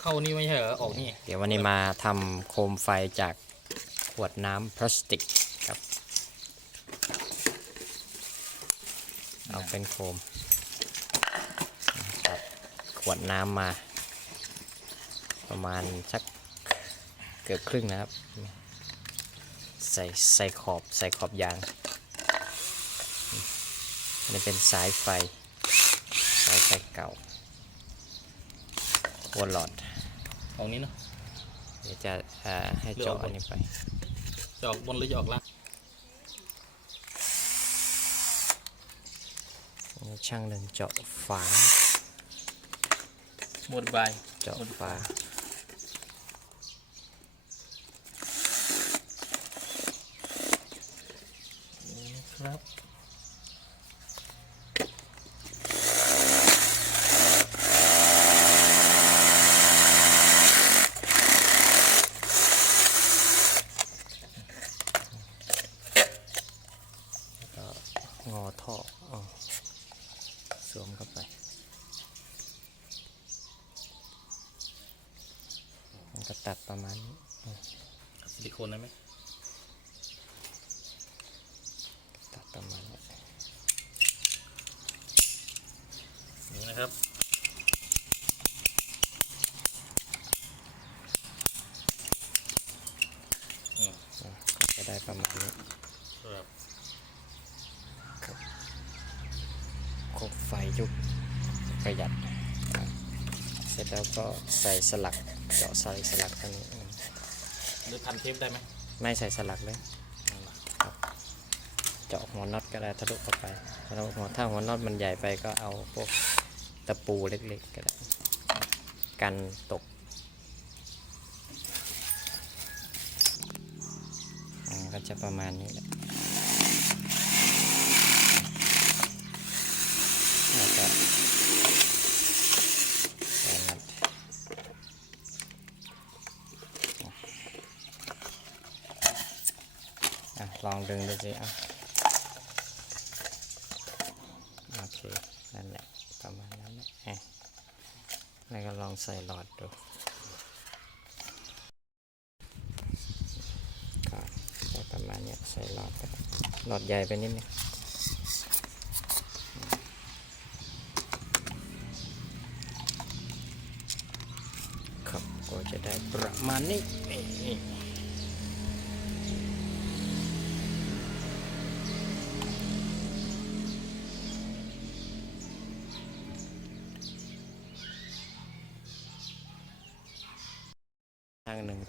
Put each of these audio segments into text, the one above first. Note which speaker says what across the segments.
Speaker 1: เข้านี่ไม่ใช่เหรอออกนี่
Speaker 2: เดี๋ยววันนี้มาทำโคมไฟจากขวดน้ำพลาสติกครับ เอาเป็นโคมตัดขวดน้ำมา ประมาณสักเกือบครึ่งนะครับ ใส่ใส่ขอบใส่ขอบยางนนี้เป็นสายไฟ สายไฟเก่าหัวหลอด
Speaker 1: ออกนี้เนาะ
Speaker 2: เดี๋ยวจะเอ่อให้เจาะอันนี้ไป
Speaker 1: จะออกบนหรือจะออกล่าง
Speaker 2: อันนี้ช่างหนึ่งเจาะฝา
Speaker 1: หมดใบ
Speaker 2: เจาะฝา
Speaker 1: ครับ
Speaker 2: งอท่อเอาสวมเข้าไปมันก็ตัดประมาณนี้
Speaker 1: ซิลิโคนได้ไหม
Speaker 2: ตัดประมาณนี้
Speaker 1: นี่นะครับอืม
Speaker 2: อะก็จะได้ประมาณนี้
Speaker 1: ครับ
Speaker 2: โคมไฟยุคประหยัดอะเสร็จแล้วก็ใส่สลักเจาะใส่สลักตรงนี้อืม
Speaker 1: หรือพันเทปได้ไหม
Speaker 2: ไม่ใส่สลักเลยเจาะหัวน็อตก็ได้ทะลุเข้าไปแล้วหัวถ้าหัวน็อตมันใหญ่ไปก็เอาพวกตะปูเล็กๆก็ได้กันตกอ่าก็จะประมาณนี้แหละแล้วก็ใส่น็อตอะ ลองดึงดูสิอะโอเค นั่นแหละ ประมาณนั้นแหละแล้วก็ลองใส่หลอดดูก็ใส่ประมาณนี้ใส่หลอดไปหลอดใหญ่ไปนิดนึงครับก็จะได้ประมาณนี้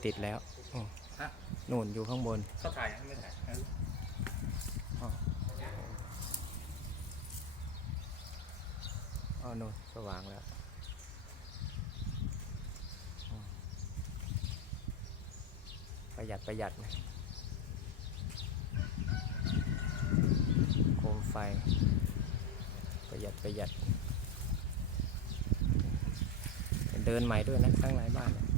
Speaker 2: ติดแล้วอืม
Speaker 1: ฮะ
Speaker 2: นู่นอยู่ข้างบน
Speaker 1: เขาถ่ายยังไม่ถ่าย
Speaker 2: อ๋อนู่นสว่างแล้วอืมประหยัดประหยัดนะโคมไฟ ประหยัดประหยัด เดินใหม่ด้วยนะข้างในบ้านเนี่ย